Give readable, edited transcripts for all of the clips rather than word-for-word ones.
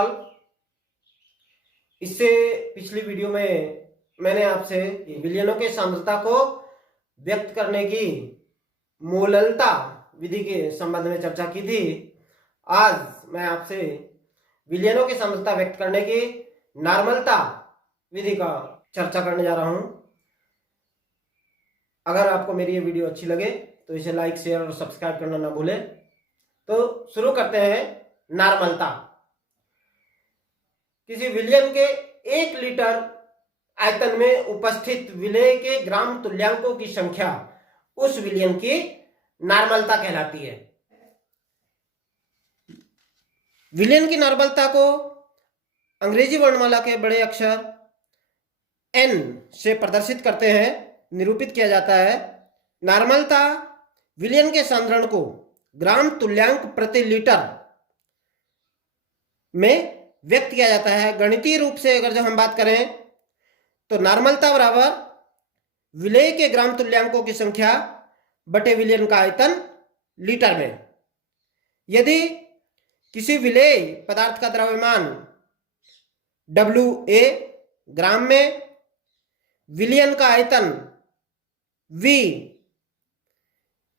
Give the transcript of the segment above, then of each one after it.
All. इससे पिछली video में मैंने आपसे विलयनों के सांद्रता को व्यक्त करने की मोललता विधि के संबंध में चर्चा की थी। आज मैं आपसे विलयनों की सांद्रता व्यक्त करने की नॉर्मलता विधि का चर्चा करने जा रहा हूं। अगर आपको मेरी ये वीडियो अच्छी लगे तो इसे लाइक, शेयर और सब्सक्राइब करना ना भूलें। तो शुरू करते हैं। नॉर्मलता किसी विलयन के 1 लीटर आयतन में उपस्थित विलेय के ग्राम तुल्यांकों की संख्या उस विलयन की नॉर्मलता कहलाती है। विलयन की नॉर्मलता को अंग्रेजी वर्णमाला के बड़े अक्षर N से प्रदर्शित करते हैं, निरूपित किया जाता है। नॉर्मलता विलयन के सांद्रण को ग्राम तुल्यांक प्रति लीटर में व्यक्त किया जाता है। गणितीय रूप से अगर जब हम बात करें तो नॉर्मलता बराबर विलेय के ग्राम तुल्यांकों की संख्या बटे विलयन का आयतन लीटर में। यदि किसी विलेय पदार्थ का द्रव्यमान WA ग्राम में, विलयन का आयतन V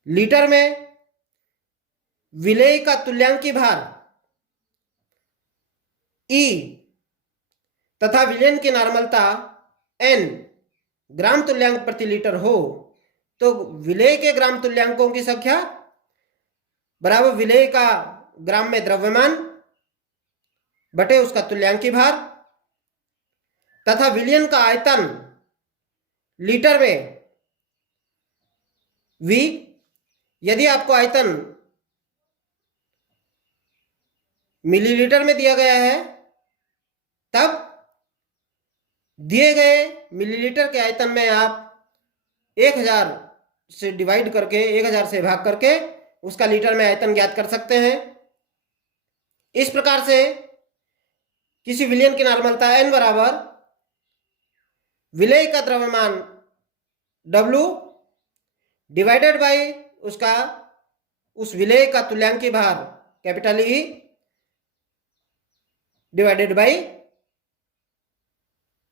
लीटर में, विलेय का तुल्यांकी भार E तथा विलयन की नॉर्मलता N ग्राम तुल्यांक प्रति लीटर हो तो विलेय के ग्राम तुल्यांकों की संख्या बराबर विलेय का ग्राम में द्रव्यमान बटे उसका तुल्यांकी भार तथा विलयन का आयतन लीटर में V। यदि आपको आयतन मिलीलीटर में दिया गया है तब दिए गए मिलीलीटर के आयतन में आप 1000 से डिवाइड करके 1000 से भाग करके उसका लीटर में आयतन ज्ञात कर सकते हैं। इस प्रकार से किसी विलयन की नॉर्मलता N बराबर विलेय का द्रव्यमान W डिवाइडेड बाय उसका उस विलेय का तुल्यांकी भार कैपिटल E डिवाइडेड बाय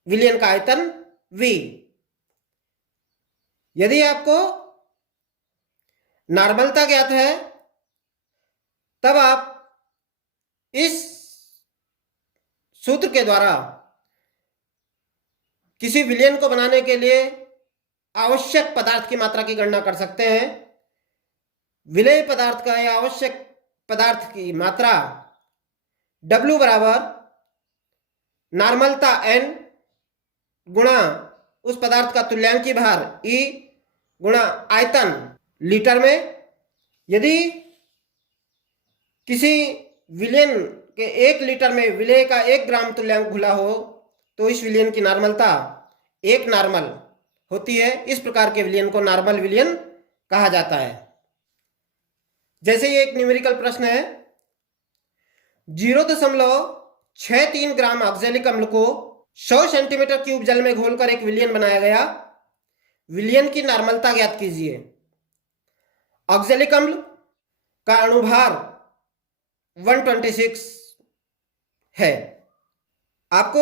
विलयन का आयतन V। यदि आपको नॉर्मलता ज्ञात है तब आप इस सूत्र के द्वारा किसी विलयन को बनाने के लिए आवश्यक पदार्थ की मात्रा की गणना कर सकते हैं। विलेय पदार्थ का या आवश्यक पदार्थ की मात्रा W बराबर नॉर्मलता N गुणा उस पदार्थ का तुल्यांकी भार E गुणा आयतन लीटर में। यदि किसी विलयन के 1 लीटर में विलेय का 1 ग्राम तुल्यांक घुला हो तो इस विलयन की नॉर्मलता 1 नॉर्मल होती है। इस प्रकार के विलयन को नॉर्मल विलयन कहा जाता है। जैसे ये एक न्यूमेरिकल प्रश्न है, 0.63 ग्राम ऑक्जेलिक अम्ल को 100 सेंटीमीटर क्यूब जल में घोलकर एक विलयन बनाया गया। विलयन की नॉर्मलता ज्ञात कीजिए। ऑक्जेलिक अम्ल का अणुभार 126 है। आपको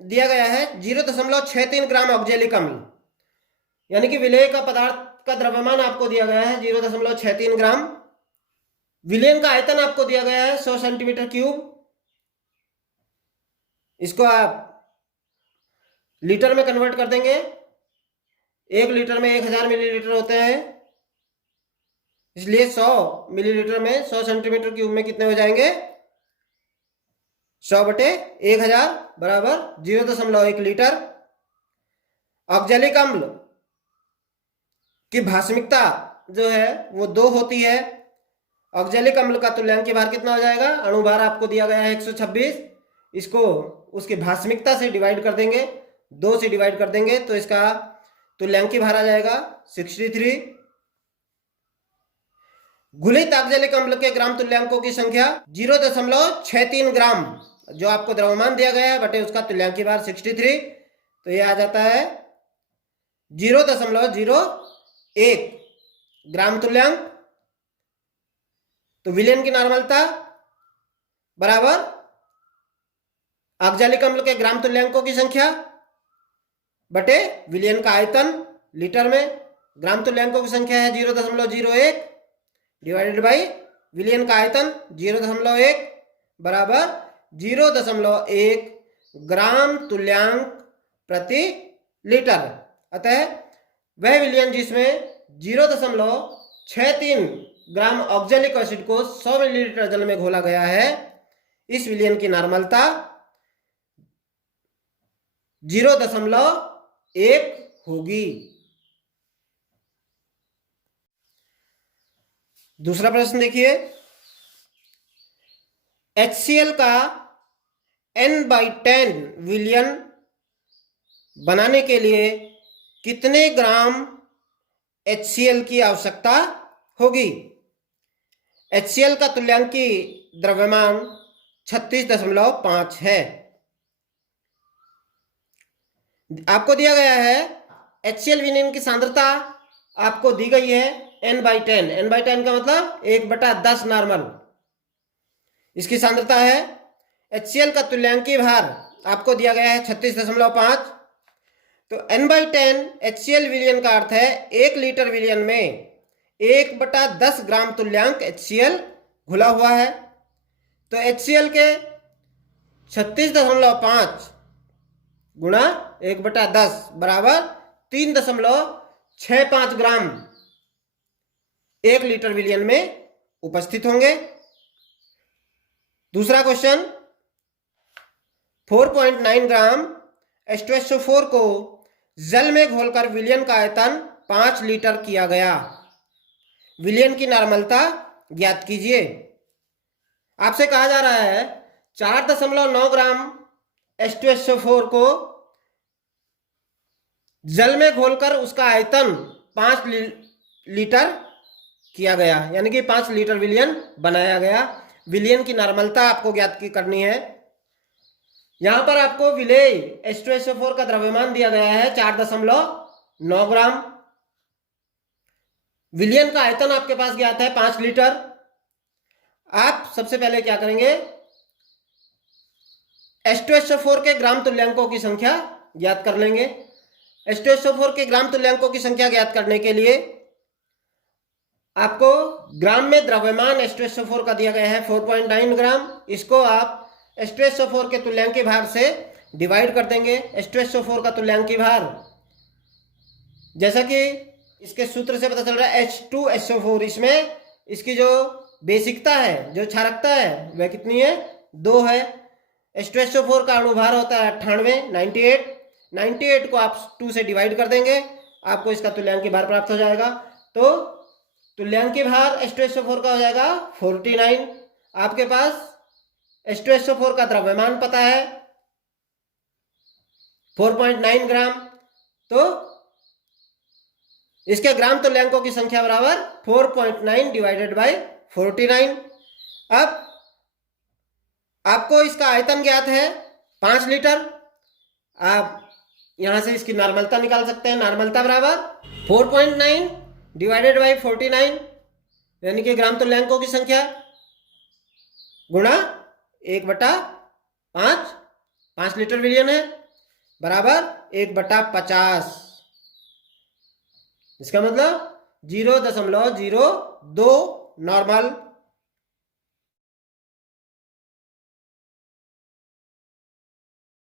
दिया गया है 0.63 ग्राम ऑक्जेलिक अम्ल, यानी कि विलेय का पदार्थ का द्रव्यमान आपको दिया गया है 0.63 ग्राम। विलयन का आयतन आपको दिया गया है 100 सेंटीमीटर क्यूब। इसको आप लीटर में कन्वर्ट कर देंगे। 1 लीटर में 1000 मिलीलीटर होते हैं, इसलिए 100 मिलीलीटर में 100 सेंटीमीटर क्यूब में कितने हो जाएंगे? 100 बटे 1000 बराबर 0.1 लीटर। ऑक्जेलिक अम्ल की भास्मिकता जो है वो 2 होती है। ऑक्जेलिक अम्ल का तुल्यांकी भार कितना हो जाएगा? अणुभार आपको दिया गया है 126, इसको उसकी भास्मिकता से डिवाइड कर देंगे, 2 से डिवाइड कर देंगे तो इसका तुल्यांकी भार आ जाएगा 63। घुलित ऑक्जेलिक अम्ल के ग्राम तुल्यांकों की संख्या 0.63 ग्राम जो आपको द्रव्यमान दिया गया है बटे उसका तुल्यांकी भार 63, तो यह आ जाता है 0.01 ग्राम तुल्यांक। तो विलयन की नॉर्मलता बराबर ऑक्जेलिक अम्ल के ग्राम तुल्यांकों की संख्या बटे विलयन का आयतन लीटर में। ग्राम तुल्यांकों की संख्या है 0.01 डिवाइडेड बाई विलयन का आयतन 0.1 बराबर 0.1 ग्राम तुल्यांक प्रति लीटर। अतः वह विलयन जिसमें 0.63 ग्राम ऑक्जेलिक एसिड को 100 मिलीलीटर जल में घोला गया है, इस विलयन की नॉर्मलता 0.1 होगी। दूसरा प्रश्न देखिए, HCl का N/10 विलयन बनाने के लिए कितने ग्राम HCl की आवश्यकता होगी? HCl का तुल्यांकी द्रव्यमान 36.5 है। आपको दिया गया है HCl विलयन की सांद्रता आपको दी गई है N/10। N/10 का मतलब 1/10 नॉर्मल। इसकी सांद्रता है। HCl का तुल्यांकी भार आपको दिया गया है 36.5। तो N/10 HCl विलयन का अर्थ है 1 लीटर विलयन में 1/10 ग्राम तुल्यांक HCl घुला हुआ है। तो HCl के 36.5 गुणा 1/10 बराबर 3.65 ग्राम 1 लीटर विलयन में उपस्थित होंगे। दूसरा क्वेश्चन, 4.9 ग्राम H2SO4 को जल में घोलकर विलयन का आयतन 5 लीटर किया गया। विलयन की नॉर्मलता ज्ञात कीजिए। आपसे कहा जा रहा है 4.9 ग्राम H2SO4 को जल में घोलकर उसका आयतन 5 लीटर किया गया, यानी कि 5 लीटर विलयन बनाया गया। विलयन की नॉर्मलता आपको ज्ञात करनी है। यहां पर आपको विलेय H2SO4 का द्रव्यमान दिया गया है 4.9 ग्राम। विलयन का आयतन आपके पास ज्ञात है 5 लीटर। आप सबसे पहले क्या करेंगे, H2SO4 के ग्राम तुल्यांकों की संख्या ज्ञात कर लेंगे। H2SO4 के ग्राम तुल्यांकों की संख्या ज्ञात करने के लिए आपको ग्राम में द्रव्यमान H2SO4 का दिया गया है 4.9 ग्राम। इसको आप H2SO4 के तुल्यांकी भार से डिवाइड कर देंगे। H2SO4 का तुल्यांकी भार जैसा कि इसके सूत्र से पता चल रहा है H2SO4, इसमें इसकी जो बेसिकता है, जो क्षारकता है, वह कितनी है? 2 है। H2SO4 का अणुभार होता है 98, 98 को आप 2 से डिवाइड कर देंगे, आपको इसका तुल्यांकी भार प्राप्त हो जाएगा। तो तुल्यांकी भार H2SO4 का हो जाएगा 49। आपके पास H2SO4 का द्रव्यमान पता है 4.9 ग्राम, तो इसके ग्राम तुल्यांकों की संख्या बराबर 4.9 डिवाइडेड बाय 49। अब आपको इसका आयतन ज्ञात है 5 लीटर। आप यहां से इसकी नॉर्मलता निकाल सकते हैं। नॉर्मलता बराबर 4.9 डिवाइडेड बाय 49, यानी कि ग्राम तुल्यांकों की संख्या गुणा 1/5, 5 लीटर विलयन है, बराबर 1/50। इसका मतलब 0.02 नॉर्मल